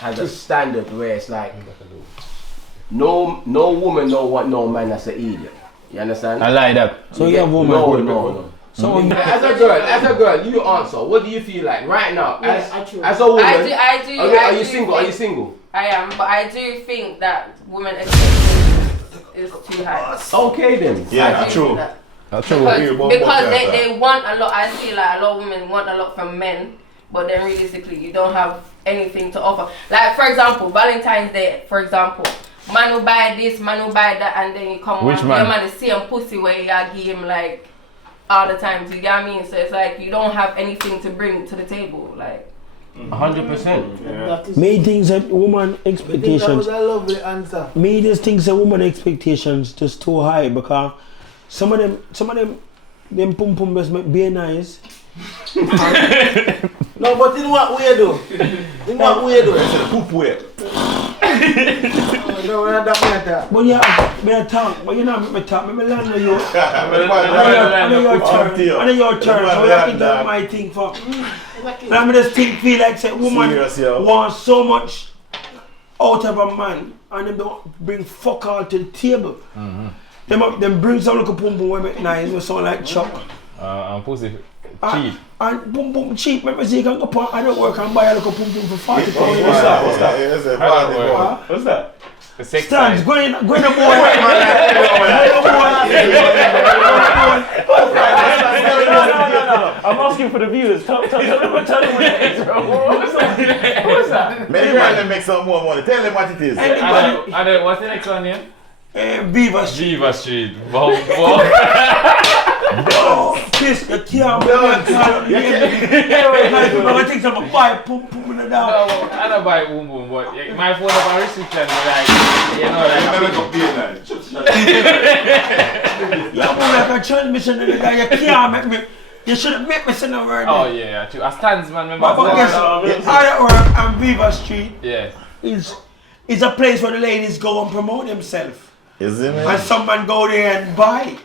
has a standard where it's like no woman don't want no man that's an idiot. You understand? I like that. So you have woman. No. So as a girl, you answer. What do you feel like right now as a woman? I do. Are you single? Are you single? I am, but I do think that women expectation is too high. Okay then. Yeah, true. Because they want a lot. I feel like a lot of women want a lot from men, but then realistically, you don't have anything to offer. Like for example, Valentine's Day, for example. Man will buy this, man will buy that, and then you come Which on, man? your man is same pussy where you give him like all the time. Do you get what I mean? So it's like you don't have anything to bring to the table, like. 100%. me thinks that woman I think that expectations. was a lovely answer. Me just think that woman expectations just too high because some of them pum pum just make be nice. No, but in what way though? In what way though? Poop way. No, we're not that matter. But yeah, me a talk, but you know me talk, me land on you. I And your turn, so you have to do my thing for. And I just feel like say woman wants so much out of a man and them don't bring fuck all to the table. Them bring some little pum pum make nice, we sound like Chuck. And pussy cheap. And pum pum cheap, remember say you can go I don't work and buy a little pum pum for 40 pounds. What's that? The sex Stands, size. go in the boy. I'm asking for the viewers. Tell them what it is, bro. What's that? Maybe them make some more money. Tell them what it is. I don't. What's the next one here? Viva Street. Viva Street. Kiss the can't I think I'm buy pum pum in the down. No, I don't buy boom boom, but my phone have a restriction, but like, you know, like. You move like a transmission in the guy, you can't make me. You shouldn't make me say no word. Oh yeah, true. As stands, man, remember. But guess I work and Viva Street Yeah. is a place where the ladies go and promote themselves. Is it, man? And some man go there and buy.